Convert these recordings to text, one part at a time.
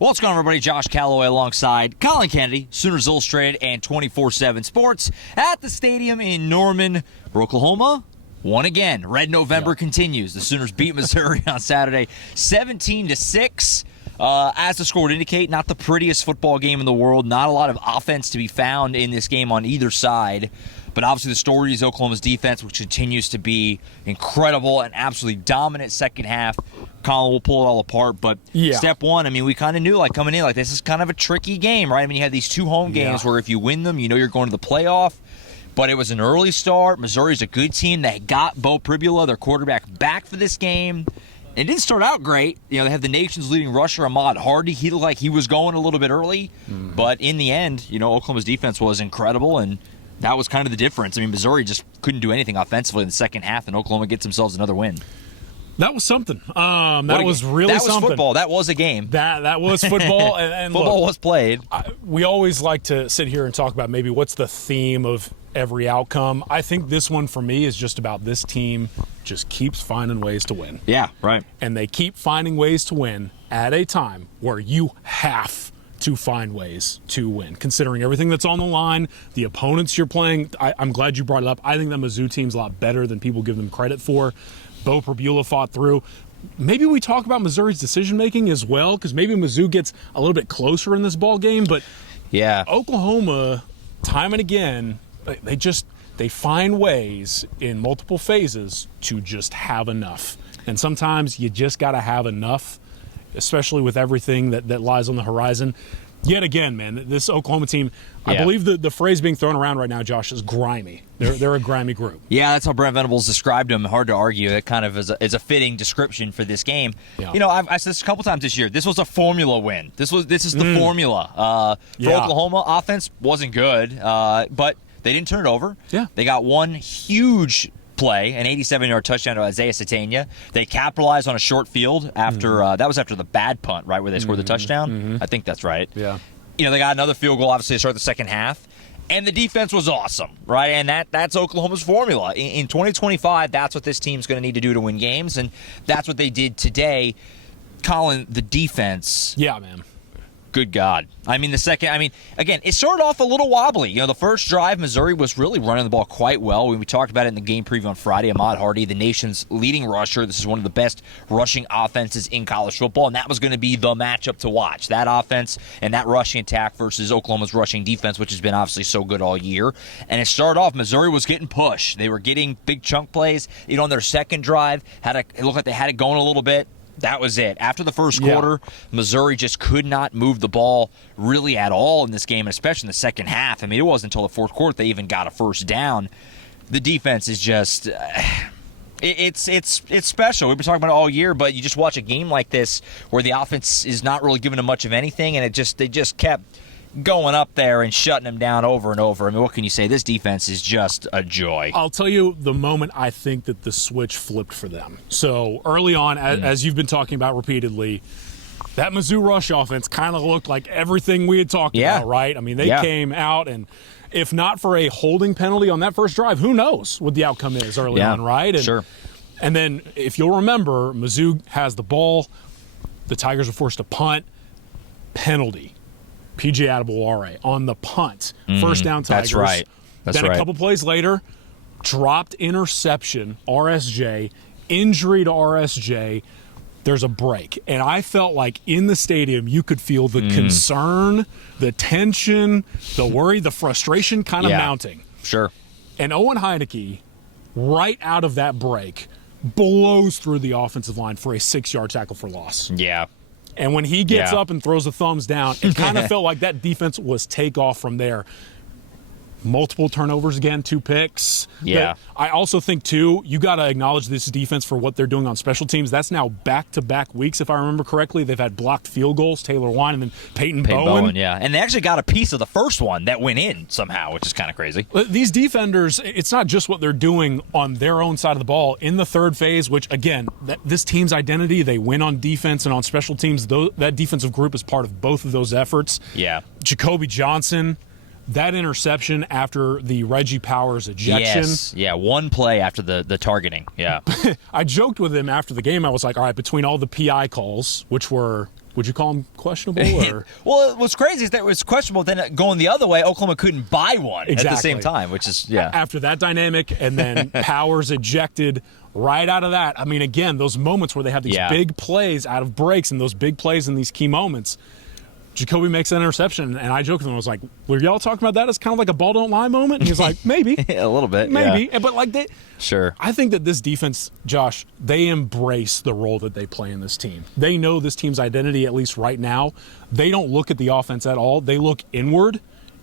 What's going on, everybody? Josh Callaway alongside Collin Kennedy, Sooners Illustrated and 24/7 Sports at the stadium in Norman, Oklahoma. Won again. Red November continues. The Sooners beat Missouri on Saturday 17-6. As the score would indicate, not the prettiest football game in the world. Not a lot of offense to be found in this game on either side. But obviously the story is Oklahoma's defense, which continues to be incredible and absolutely dominant second half. Collin will pull it all apart. But step one, I mean, we kind of knew coming in, this is kind of a tricky game, right? I mean, you had these two home games where if you win them, you know you're going to the playoff. But it was an early start. Missouri's a good team. They got Bo Pribula, their quarterback, back for this game. It didn't start out great. They have the nation's leading rusher, Ahmad Hardy. He looked like he was going a little bit early. But in the end, Oklahoma's defense was incredible, and that was kind of the difference. I mean, Missouri just couldn't do anything offensively in the second half, and Oklahoma gets themselves another win. That was something. That was really something. That was football. That was a game. That was football. and football look, was played. We always like to sit here and talk about maybe what's the theme of every outcome. I think this one for me is just about this team just keeps finding ways to win. Yeah, right. And they keep finding ways to win at a time where you have to find ways to win, considering everything that's on the line, the opponents you're playing. I'm glad you brought it up. I think that Mizzou team's a lot better than people give them credit for. Bo Pribula fought through. Maybe we talk about Missouri's decision-making as well, because maybe Mizzou gets a little bit closer in this ball game. But Oklahoma, time and again, they find ways in multiple phases to just have enough. And sometimes you just got to have enough, especially with everything that lies on the horizon. Yet again, man, this Oklahoma team, I believe the phrase being thrown around right now, Josh, is grimy. They're a grimy group. Yeah, that's how Brent Venables described them. Hard to argue. It kind of is a fitting description for this game. Yeah. I've said this a couple times this year. This was a formula win. This is the formula. For Oklahoma, offense wasn't good, but they didn't turn it over. Yeah. They got one huge play, an 87-yard touchdown to Isaiah Satania. They capitalized on a short field after that was after the bad punt, right, where they scored the touchdown. I think that's right. Yeah. They got another field goal, obviously, to start the second half. And the defense was awesome, right? And that's Oklahoma's formula. In 2025, that's what this team's going to need to do to win games, and that's what they did today. Collin, the defense. Yeah, man. Good God. Again, it started off a little wobbly. The first drive, Missouri was really running the ball quite well. We talked about it in the game preview on Friday. Ahmad Hardy, the nation's leading rusher. This is one of the best rushing offenses in college football, and that was going to be the matchup to watch. That offense and that rushing attack versus Oklahoma's rushing defense, which has been obviously so good all year. And it started off, Missouri was getting pushed. They were getting big chunk plays. On their second drive, it looked like they had it going a little bit. That was it. After the first quarter, Missouri just could not move the ball really at all in this game, especially in the second half. It wasn't until the fourth quarter they even got a first down. The defense is just it's special. We've been talking about it all year, but you just watch a game like this where the offense is not really giving them much of anything, and they just kept going up there and shutting them down over and over. What can you say? This defense is just a joy. I'll tell you the moment I think that the switch flipped for them. So early on, as you've been talking about repeatedly, that Mizzou rush offense kind of looked like everything we had talked about, right? They came out, and if not for a holding penalty on that first drive, who knows what the outcome is early on, right? And then if you'll remember, Mizzou has the ball. The Tigers are forced to punt. Penalty. PJ Adebaware on the punt. First down, Tigers. That's right. Then a couple plays later, dropped interception, RSJ, injury to RSJ. There's a break. And I felt like in the stadium you could feel the concern, the tension, the worry, the frustration kind of mounting. Sure. And Owen Heineke, right out of that break, blows through the offensive line for a 6-yard tackle for loss. Yeah. And when he gets up and throws a thumbs down, it kind of felt like that defense was take off from there. Multiple turnovers again, 2 picks. Yeah. I also think, too, you got to acknowledge this defense for what they're doing on special teams. That's now back-to-back weeks, if I remember correctly. They've had blocked field goals, Taylor Wine, and then Peyton Bowen. And they actually got a piece of the first one that went in somehow, which is kind of crazy. These defenders, it's not just what they're doing on their own side of the ball. In the third phase, which, again, this team's identity, they win on defense and on special teams. That defensive group is part of both of those efforts. Yeah. Jacoby Johnson, that interception after the Reggie Powers ejection. Yes. Yeah, one play after the targeting. Yeah. I joked with him after the game. I was like, all right, between all the PI calls, which were Would you call him questionable? Or? Well, what's crazy is that it was questionable. Then going the other way, Oklahoma couldn't buy one at the same time, which is, After that dynamic, and then Powers ejected right out of that. I mean, again, those moments where they have these big plays out of breaks and those big plays in these key moments. Jacoby makes an interception, and I joked with him. I was like, were y'all talking about that as kind of like a ball don't lie moment? And he was like, maybe. A little bit, maybe. But like sure. I think that this defense, Josh, they embrace the role that they play in this team. They know this team's identity, at least right now. They don't look at the offense at all. They look inward.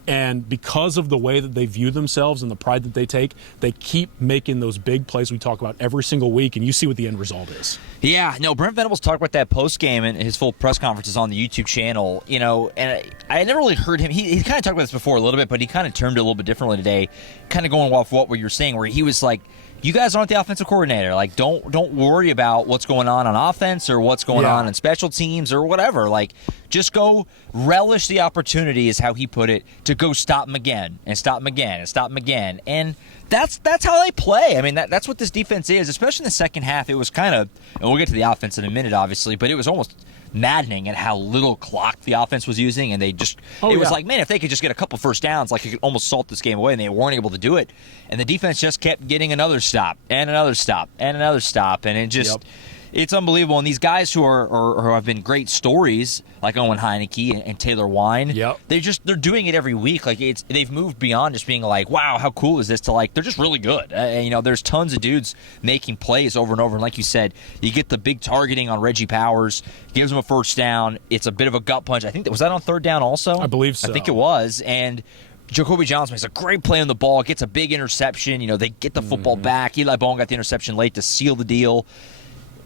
And because of the way that they view themselves and the pride that they take, they keep making those big plays we talk about every single week, and you see what the end result is. Yeah, no, Brent Venables talked about that post-game, and his full press conference is on the YouTube channel, and I never really heard him. He kind of talked about this before a little bit, but he kind of termed it a little bit differently today, kind of going off what you were saying, where he was like, you guys aren't the offensive coordinator. Like, don't worry about what's going on offense or what's going on in special teams or whatever. Like, just go relish the opportunity, is how he put it, to go stop him again and stop him again and stop him again. And that's how they play. I mean, that's what this defense is, especially in the second half. It was kind of, and we'll get to the offense in a minute, obviously, but it was almost maddening at how little clock the offense was using, and they just was like, man, if they could just get a couple first downs, like, it could almost salt this game away, and they weren't able to do it. And the defense just kept getting another stop and another stop and another stop, and it just it's unbelievable. And these guys who have been great stories, like Owen Heineke and Taylor Wine, they're doing it every week. Like, they've moved beyond just being like, wow, how cool is this, to like, they're just really good. There's tons of dudes making plays over and over. And like you said, you get the big targeting on Reggie Powers, gives him a first down. It's a bit of a gut punch. I think was that on third down also? I believe so. I think it was. And Jacoby Johnson makes a great play on the ball, gets a big interception. They get the football back. Eli Bowen got the interception late to seal the deal.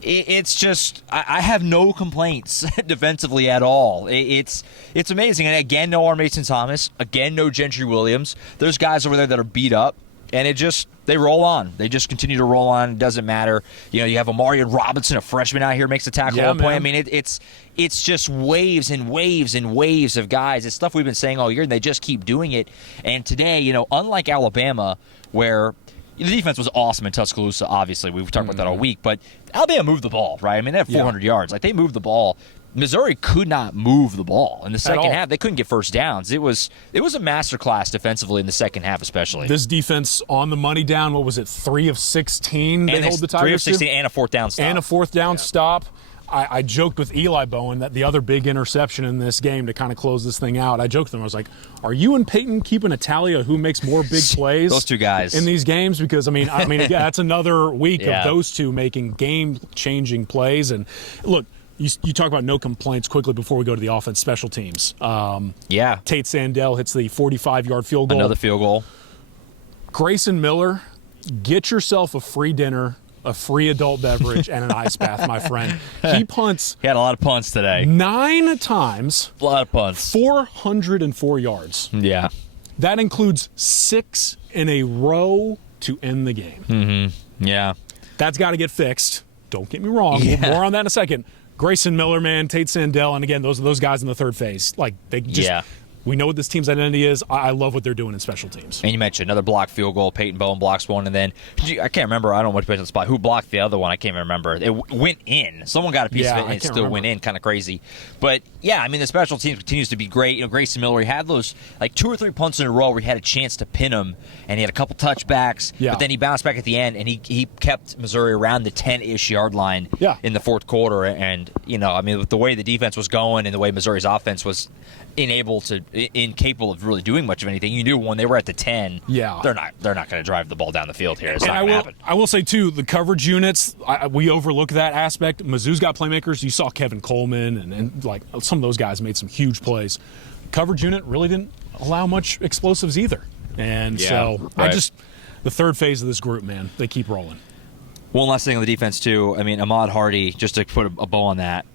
It's just, I have no complaints defensively at all. It's amazing. And again, no R. Mason Thomas. Again, no Gentry Williams. There's guys over there that are beat up, and they roll on. They just continue to roll on. It doesn't matter. You have Amarian Robinson, a freshman out here, makes a tackle on point. I mean, it's just waves and waves and waves of guys. It's stuff we've been saying all year, and they just keep doing it. And today, unlike Alabama, where the defense was awesome in Tuscaloosa, obviously. We've talked about that all week. But Alabama moved the ball, right? I mean, they have 400 yards. Like, they moved the ball. Missouri could not move the ball. In the second half, they couldn't get first downs. It was a masterclass defensively in the second half, especially. This defense on the money down, what was it, 3 of 16 they hold the Tigers 3 of 16 and a fourth down stop. And a fourth down stop. I joked with Eli Bowen that the other big interception in this game to kind of close this thing out, I joked with him. I was like, are you and Peyton keeping a tally of who makes more big plays? Those two guys. In these games? Because, I mean, again, that's another week of those two making game-changing plays. And, look, you talk about no complaints quickly before we go to the offense, special teams. Tate Sandell hits the 45-yard field goal. Another field goal. Grayson Miller, get yourself a free dinner, a free adult beverage, and an ice bath, my friend. He punts. He had a lot of punts today. 9 times. A lot of punts. 404 yards. Yeah. That includes 6 in a row to end the game. Mm-hmm. Yeah. That's got to get fixed. Don't get me wrong. More on that in a second. Grayson Miller, man, Tate Sandell, and again, those are those guys in the third phase. Like, they just we know what this team's identity is. I love what they're doing in special teams. And you mentioned another blocked field goal. Peyton Bowen blocks one, and then I can't remember. I don't know what to put on the spot. Who blocked the other one? I can't even remember. It went in. Someone got a piece of it, and it still went in. Kind of crazy. But yeah, I mean, the special teams continues to be great. Grayson Miller, he had those like 2 or 3 punts in a row where he had a chance to pin him, and he had a couple touchbacks. But then he bounced back at the end, and he kept Missouri around the 10-ish yard line in the fourth quarter. And I mean, with the way the defense was going and the way Missouri's offense was incapable of really doing much of anything, you knew when they were at the 10, they're not going to drive the ball down the field here. It's not going to happen. I will say too, the coverage units, we overlook that aspect. Mizzou's got playmakers. You saw Kevin Coleman and like some of those guys made some huge plays. Coverage unit really didn't allow much explosives either, and the third phase of this group, man, they keep rolling. One last thing on the defense too. I mean, Ahmad Hardy, just to put a bow on that,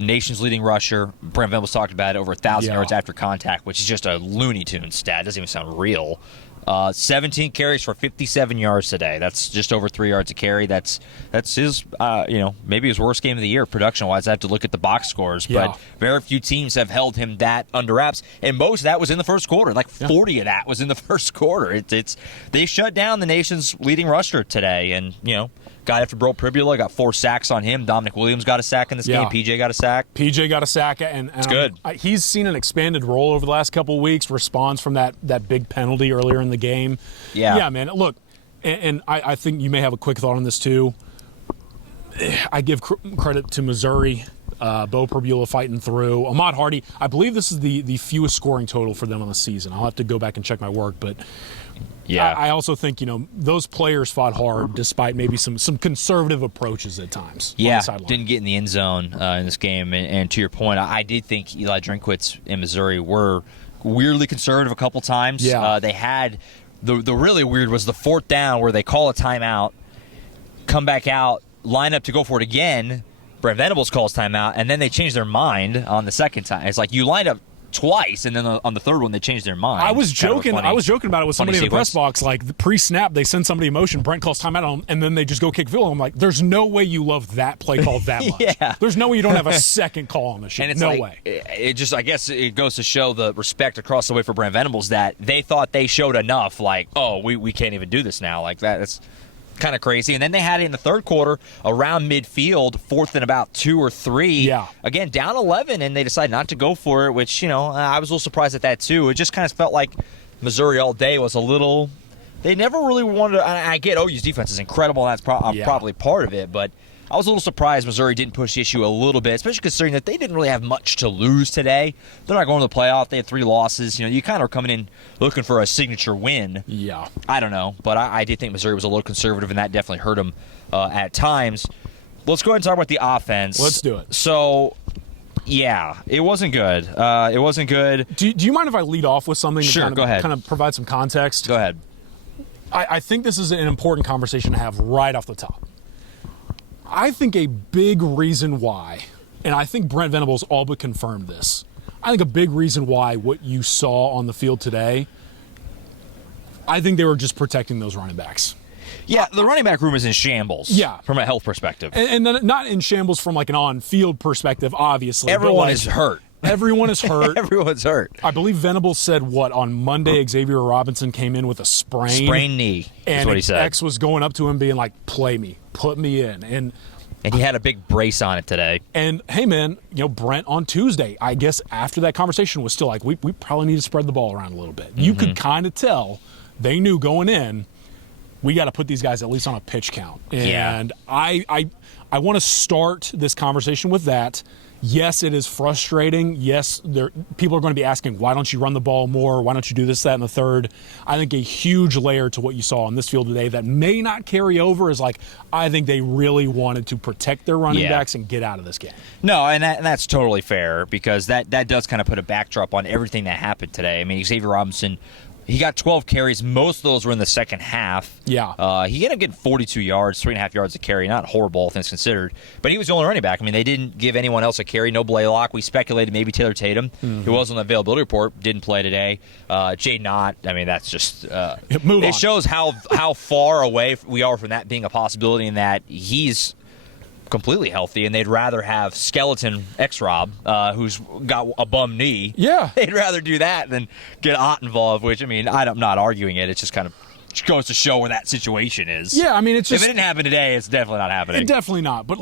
nation's leading rusher. Brent Venables talked about it, over 1,000 yards after contact, which is just a Looney Tunes stat. It doesn't even sound real. 17 carries for 57 yards today. That's just over 3 yards a carry. That's his, maybe his worst game of the year production-wise. I have to look at the box scores, but very few teams have held him that under wraps, and most of that was in the first quarter. Like 40 of that was in the first quarter. They shut down the nation's leading rusher today, and got after Bro Pribula, got 4 sacks on him. Dominic Williams got a sack in this game. PJ got a sack. PJ got a sack, and it's good. He's seen an expanded role over the last couple of weeks, responds from that big penalty earlier in the game. Yeah, man. Look, and I think you may have a quick thought on this too. I give credit to Missouri. Bo Pribula fighting through. Ahmad Hardy, I believe this is the fewest scoring total for them on the season. I'll have to go back and check my work, but yeah, I also think, those players fought hard despite maybe some conservative approaches at times. Yeah, didn't get in the end zone in this game. And to your point, I did think Eli Drinkwitz in Missouri were weirdly conservative a couple times. Yeah. They had the really weird was the 4th down where they call a timeout, come back out, line up to go for it again. Brent Venables calls timeout, and then they change their mind on the second time. It's like you lined up twice, and then on the third one they changed their mind. I was joking about it with somebody in the press box. Like the pre-snap, they send somebody in motion. Brent calls timeout on them, and then they just go kick field goal. I'm like, there's no way you love that play call that much. Yeah. There's no way you don't have a second call on the shit. And it's no like, way. It just, I guess, it goes to show the respect across the way for Brent Venables that they thought they showed enough. Like, oh, we can't even do this now. Like that. It's kind of crazy. And then they had it in the third quarter around midfield, 4th and about 2 or 3. Yeah. Again, down 11, and they decided not to go for it, which, I was a little surprised at that too. It just kind of felt like Missouri all day was a little – they never really wanted to – I get OU's defense is incredible, and that's probably part of it, but I was a little surprised Missouri didn't push the issue a little bit, especially considering that they didn't really have much to lose today. They're not going to the playoff. They had 3 losses. You kind of are coming in looking for a signature win. Yeah. I don't know, but I did think Missouri was a little conservative, and that definitely hurt them at times. Let's go ahead and talk about the offense. Let's do it. So, yeah, it wasn't good. It wasn't good. Do you mind if I lead off with something Sure, go ahead. kind of provide some context? Go ahead. I think this is an important conversation to have right off the top. I think a big reason why, and I think Brent Venables all but confirmed this, I think a big reason why what you saw on the field today, I think they were just protecting those running backs. Yeah, the running back room is in shambles. Yeah. From a health perspective. And then not in shambles from like an on-field perspective, obviously. Everyone is hurt. Everyone is hurt. Everyone's hurt. I believe Venables said on Monday Xavier Robinson came in with a sprained knee, and is what he said. X was going up to him being like, play me, put me in. And he had a big brace on it today. And hey man, Brent on Tuesday, I guess after that conversation was still like, we probably need to spread the ball around a little bit. You could kind of tell they knew going in, we got to put these guys at least on a pitch count. And I want to start this conversation with that. Yes, it is frustrating. Yes, people are going to be asking, why don't you run the ball more? Why don't you do this, that, and the third? I think a huge layer to what you saw on this field today that may not carry over is I think they really wanted to protect their running backs and get out of this game. No, and that's totally fair because that does kind of put a backdrop on everything that happened today. I mean, Xavier Robinson, he got 12 carries. Most of those were in the second half. Yeah. He ended up getting 42 yards, 3.5 yards a carry. Not horrible, all things considered. But he was the only running back. I mean, they didn't give anyone else a carry. No Blaylock. We speculated maybe Taylor Tatum, who was on the availability report, didn't play today. Jay Knott. I mean, that's just it shows how far away we are from that being a possibility and that he's completely healthy, and they'd rather have skeleton X-Rob, who's got a bum knee. Yeah. They'd rather do that than get Ott involved, which, I mean, I'm not arguing it. It's just kind of goes to show where that situation is. Yeah, I mean, it's just... If it didn't happen today, it's definitely not happening. Definitely not. But,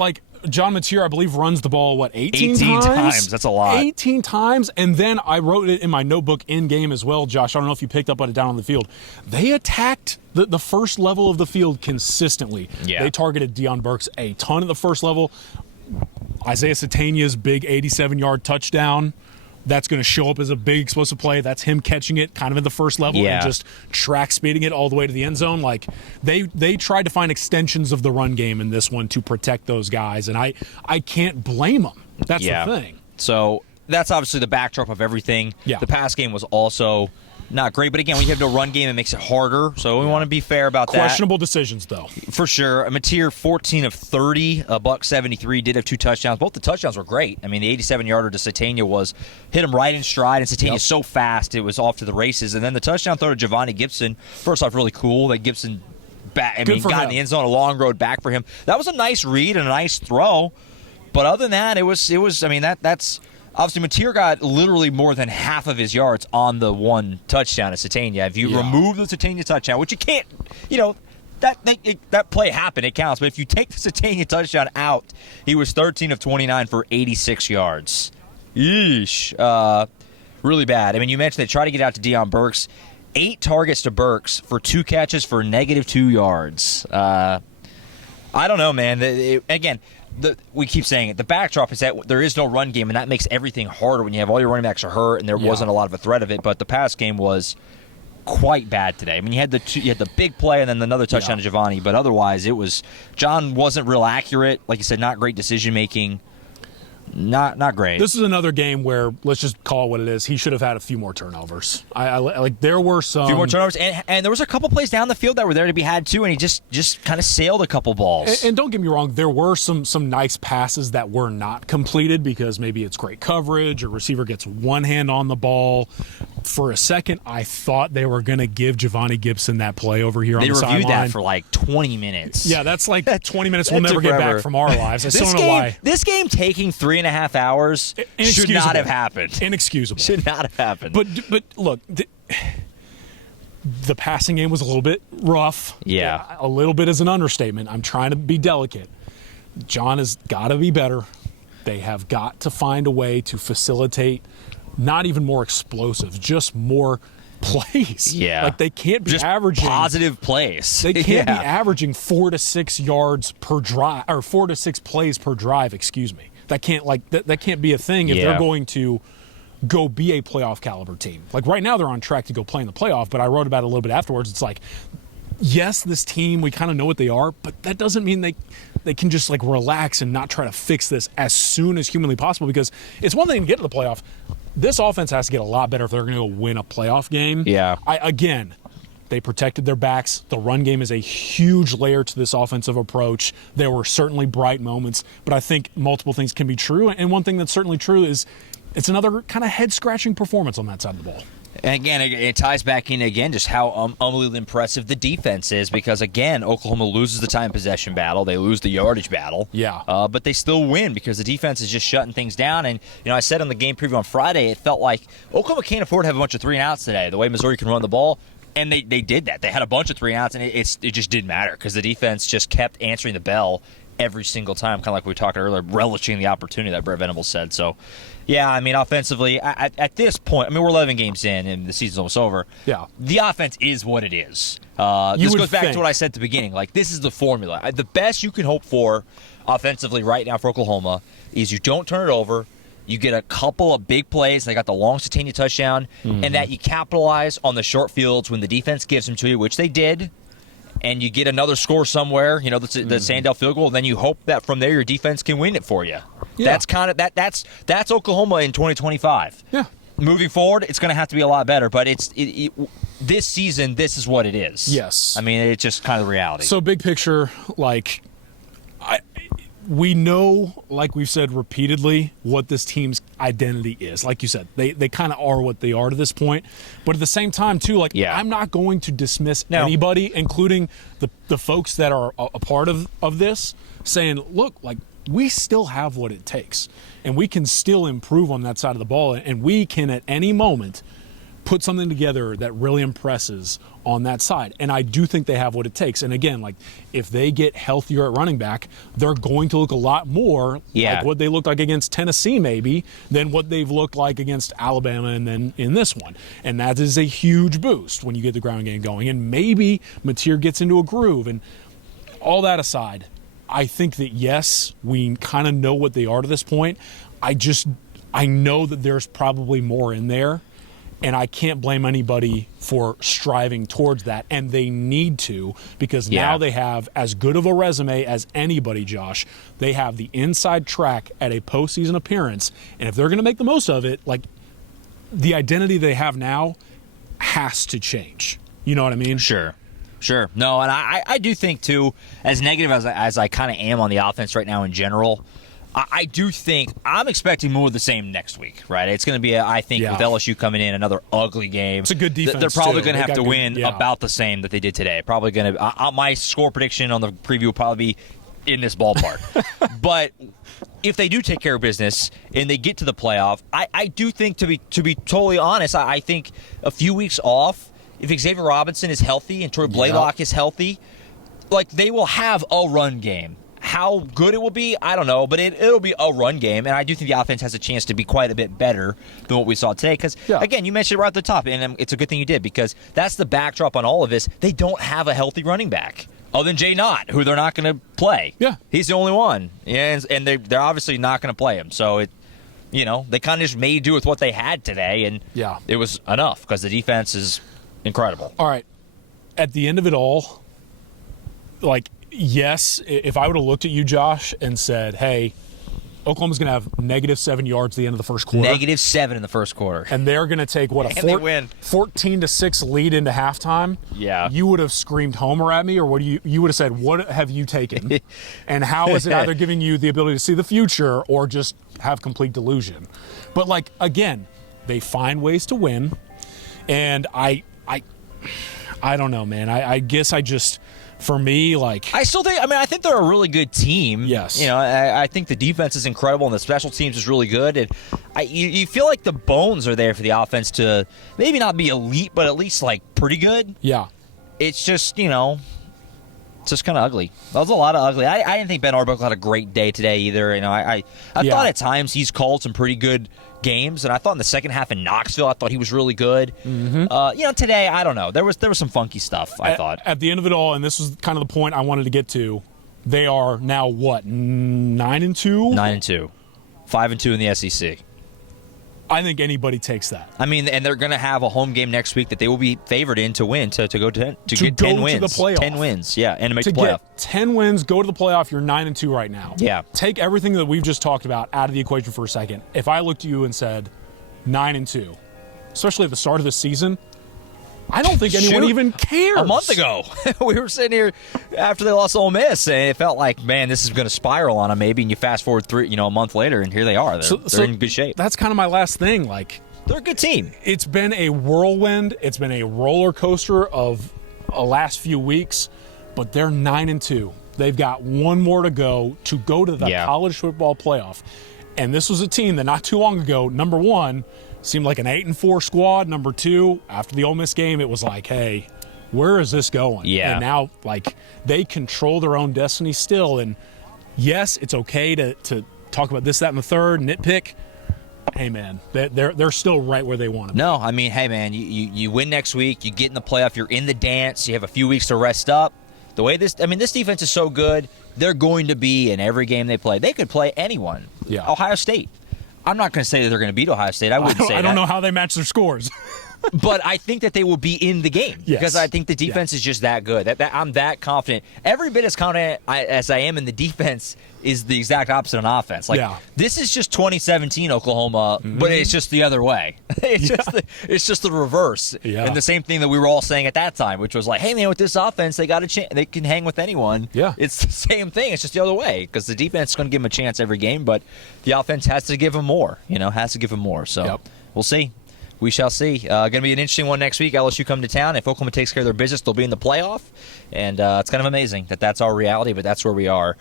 John Mateer, I believe, runs the ball, 18 times? 18 times. That's a lot. 18 times. And then I wrote it in my notebook in-game as well, Josh. I don't know if you picked up on it down on the field. They attacked the first level of the field consistently. Yeah. They targeted Deion Burks a ton at the first level. Isaiah Satania's big 87-yard touchdown, that's going to show up as a big explosive play. That's him catching it kind of at the first level and just track speeding it all the way to the end zone. They tried to find extensions of the run game in this one to protect those guys, and I can't blame them. That's the thing. So that's obviously the backdrop of everything. Yeah. The pass game was also not great, but again, when you have no run game, it makes it harder. So we want to be fair about that. Questionable decisions, though. For sure. Mateer, 14 of 30, $173, did have 2 touchdowns. Both the touchdowns were great. I mean, the 87-yarder to Satania hit him right in stride, and Satania's so fast, it was off to the races. And then the touchdown throw to Giovanni Gibson, first off, really cool that Gibson got in the end zone, a long road back for him. That was a nice read and a nice throw. But other than that, it was. I mean, that's obviously Mateer got literally more than half of his yards on the one touchdown at Satania. If you remove the Satania touchdown, which you can't, that play happened. It counts. But if you take the Satania touchdown out, he was 13 of 29 for 86 yards. Yeesh. Really bad. I mean, you mentioned they tried to get out to Deion Burks. 8 targets to Burks for 2 catches for -2 yards. I don't know, man. We keep saying it. The backdrop is that there is no run game, and that makes everything harder when you have all your running backs are hurt and there wasn't a lot of a threat of it. But the pass game was quite bad today. I mean, you had the big play and then another touchdown to Giovanni, but otherwise John wasn't real accurate. Like you said, not great decision making. Not great. This is another game where, let's just call it what it is, he should have had a few more turnovers. There were some. A few more turnovers, and there was a couple plays down the field that were there to be had too, and he just kind of sailed a couple balls. And don't get me wrong, there were some nice passes that were not completed because maybe it's great coverage or receiver gets one hand on the ball. For a second, I thought they were going to give Giovanni Gibson that play over here on the sideline. They reviewed that for like 20 minutes. Yeah, that's like 20 minutes we'll never get back from our lives. I still don't know why. This game taking 3.5 hours should not have happened. Inexcusable. Should not have happened. But look, the passing game was a little bit rough. Yeah. A little bit is an understatement. I'm trying to be delicate. John has got to be better. They have got to find a way to facilitate not even more explosive, just more plays. Yeah. Like they can't be just averaging positive plays. They can't be averaging 4 to 6 yards per drive or 4 to 6 plays per drive, excuse me. That can't be a thing if they're going to go be a playoff caliber team. Like right now they're on track to go play in the playoff, but I wrote about it a little bit afterwards. It's like, yes, this team, we kind of know what they are, but that doesn't mean they can just like relax and not try to fix this as soon as humanly possible, because it's one thing to get to the playoff. This offense has to get a lot better if they're going to go win a playoff game. Yeah. Again, they protected their backs. The run game is a huge layer to this offensive approach. There were certainly bright moments, but I think multiple things can be true. And one thing that's certainly true is it's another kind of head-scratching performance on that side of the ball. And again, it ties back in again just how unbelievably impressive the defense is, because, again, Oklahoma loses the time possession battle. They lose the yardage battle. Yeah. But they still win because the defense is just shutting things down. And, I said on the game preview on Friday, it felt like Oklahoma can't afford to have a bunch of 3-and-outs today, the way Missouri can run the ball. And they did that. They had a bunch of 3-and-outs, and it just didn't matter because the defense just kept answering the bell every single time, kind of like we talked earlier, relishing the opportunity that Brett Venables said. So, yeah, I mean, offensively, at this point, I mean, we're 11 games in and the season's almost over. Yeah. The offense is what it is. This goes back to what I said at the beginning. Like, this is the formula. The best you can hope for offensively right now for Oklahoma is you don't turn it over, you get a couple of big plays. They got the long Satania touchdown, and that you capitalize on the short fields when the defense gives them to you, which they did, and you get another score somewhere, the Sandell field goal, and then you hope that from there your defense can win it for you. Yeah. That's kind of that's Oklahoma in 2025. Yeah. Moving forward, it's going to have to be a lot better, but this season, this is what it is. Yes. I mean, it's just kind of the reality. So big picture, we know, like we've said repeatedly, what this team's identity is. Like you said, they kind of are what they are to this point. But at the same time, too, I'm not going to dismiss anybody, including the folks that are a part of this, saying, look, we still have what it takes. And we can still improve on that side of the ball. And we can, at any moment, put something together that really impresses on that side. And I do think they have what it takes. And again, if they get healthier at running back, they're going to look a lot more like what they looked like against Tennessee maybe than what they've looked like against Alabama and then in this one. And that is a huge boost when you get the ground game going. And maybe Mateer gets into a groove. And all that aside, I think that, yes, we kind of know what they are to this point. I know that there's probably more in there. And I can't blame anybody for striving towards that. And they need to, because now they have as good of a resume as anybody, Josh. They have the inside track at a postseason appearance. And if they're going to make the most of it, the identity they have now has to change. You know what I mean? Sure. No, and I do think, too, as negative as I kind of am on the offense right now in general, I do think I'm expecting more of the same next week, right? It's going to be, with LSU coming in, another ugly game. It's a good defense. They're probably going to have to win about the same that they did today. Probably going to. My score prediction on the preview will probably be in this ballpark. But if they do take care of business and they get to the playoff, I do think, to be totally honest, I think a few weeks off, if Xavier Robinson is healthy and Troy Blaylock is healthy, like, they will have a run game. How good it will be, I don't know, but it'll be a run game, and I do think the offense has a chance to be quite a bit better than what we saw today. Because, again, you mentioned it right at the top, and it's a good thing you did, because that's the backdrop on all of this. They don't have a healthy running back, other than Jay Knott, who they're not going to play. Yeah. He's the only one, and they're obviously not going to play him. So, they kind of just made do with what they had today, and it was enough, because the defense is incredible. All right. At the end of it all, like, yes, if I would have looked at you, Josh, and said, hey, Oklahoma's going to have -7 yards at the end of the first quarter. -7 in the first quarter. And they're going to take, what, they win. 14-6 lead into halftime? Yeah. You would have screamed homer at me, or what you would have said, what have you taken? And how is it either giving you the ability to see the future or just have complete delusion? But, like, again, they find ways to win. And I don't know, man. I guess I just... For me, like... I think they're a really good team. Yes. I think the defense is incredible and the special teams is really good. And you feel like the bones are there for the offense to maybe not be elite, but at least, like, pretty good. Yeah. It's just, it's just kind of ugly. That was a lot of ugly. I didn't think Ben Arbuckle had a great day today either. I thought at times he's called some pretty good games, and I thought in the second half in Knoxville, I thought he was really good. Mm-hmm. Today, I don't know. There was some funky stuff, I thought. At the end of it all, and this was kind of the point I wanted to get to, they are now, what, 9-2? 9-2. 5-2 in the SEC. I think anybody takes that. I mean, and they're going to have a home game next week that they will be favored in to win, to get 10 wins. To the playoff. 10 wins, yeah, and to make the playoff. Get 10 wins, go to the playoff, you're 9-2 right now. Yeah. Take everything that we've just talked about out of the equation for a second. If I looked at you and said 9-2, especially at the start of the season, I don't think anyone even cares. A month ago, we were sitting here after they lost Ole Miss, and it felt like, man, this is going to spiral on them maybe, and you fast forward a month later, and here they are. They're in good shape. That's kind of my last thing. Like, they're a good team. It's been a whirlwind. It's been a roller coaster of the last few weeks, but they're 9-2. They've got one more to go to the college football playoff. And this was a team that not too long ago, number one, seemed like an 8-4 squad. Number two, after the Ole Miss game, it was like, hey, where is this going? Yeah. And now, like, they control their own destiny still. And yes, it's okay to talk about this, that, and the third, nitpick. Hey, man, they're still right where they want to be. No, I mean, hey, man, you win next week, you get in the playoff, you're in the dance, you have a few weeks to rest up. The way this defense is so good, they're going to be in every game they play. They could play anyone. Yeah. Ohio State. I'm not going to say that they're going to beat Ohio State. I wouldn't say that. I don't know how they match their scores. But I think that they will be in the game because I think the defense is just that good. That I'm that confident. Every bit as confident as I am in the defense is the exact opposite on offense. Like this is just 2017 Oklahoma, but it's just the other way. It's just the reverse. Yeah. And the same thing that we were all saying at that time, which was like, hey man, with this offense, they got a chance. They can hang with anyone. Yeah. It's the same thing. It's just the other way because the defense is going to give them a chance every game, but the offense has to give them more. Has to give them more. So we'll see. We shall see. Going to be an interesting one next week. LSU come to town. If Oklahoma takes care of their business, they'll be in the playoff. And it's kind of amazing that that's our reality, but that's where we are.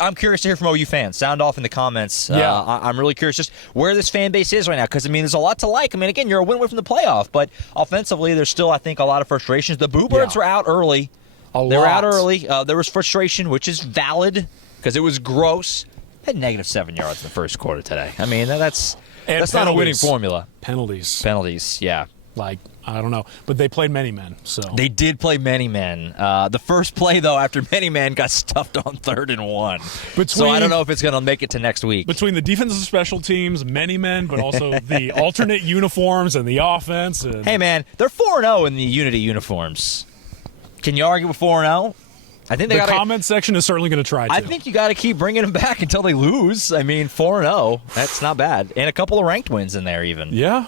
I'm curious to hear from OU fans. Sound off in the comments. I'm really curious just where this fan base is right now because, there's a lot to like. Again, you're a win away from the playoff, but offensively, there's still, I think, a lot of frustrations. The Boo Birds were out early. They were out early. There was frustration, which is valid because it was gross. Had -7 yards in the first quarter today. That's not a winning formula. Penalties, yeah. Like, I don't know. But they played many men, so. They did play many men. The first play, though, after many men got stuffed on 3rd and 1. So I don't know if it's going to make it to next week. Between the defensive special teams, many men, but also the alternate uniforms and the offense. And hey, man, they're 4-0 in the Unity uniforms. Can you argue with 4-0? I think the comment section is certainly going to try to. I think you got to keep bringing them back until they lose. 4-0, that's not bad. And a couple of ranked wins in there even. Yeah.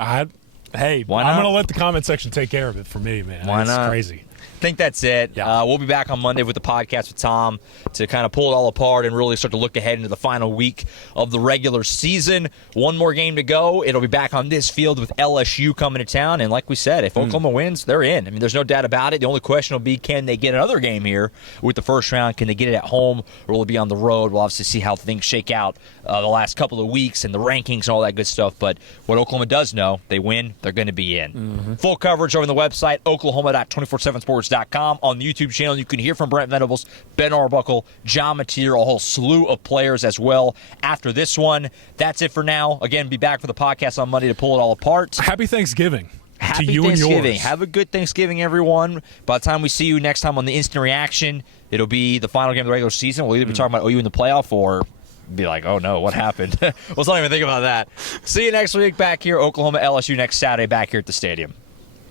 Hey, why not? I'm going to let the comment section take care of it for me, man. Why not? It's crazy. I think that's it. Yeah. We'll be back on Monday with the podcast with Tom to kind of pull it all apart and really start to look ahead into the final week of the regular season. One more game to go. It'll be back on this field with LSU coming to town. And like we said, if Oklahoma wins, they're in. There's no doubt about it. The only question will be, can they get another game here with the first round? Can they get it at home or will it be on the road? We'll obviously see how things shake out the last couple of weeks and the rankings and all that good stuff. But what Oklahoma does know, they win, they're going to be in. Full coverage over on the website, oklahoma.247sports.com. LSUSports.com. On the YouTube channel, you can hear from Brent Venables, Ben Arbuckle, John Mateer, a whole slew of players as well after this one. That's it for now. Again, be back for the podcast on Monday to pull it all apart. Happy Thanksgiving. Happy to you Thanksgiving. And yours. Have a good Thanksgiving, everyone. By the time we see you next time on the Instant Reaction, it'll be the final game of the regular season. We'll either be talking about OU in the playoff or be like, oh no, what happened? Let's not even think about that. See you next week back here, Oklahoma LSU next Saturday back here at the stadium.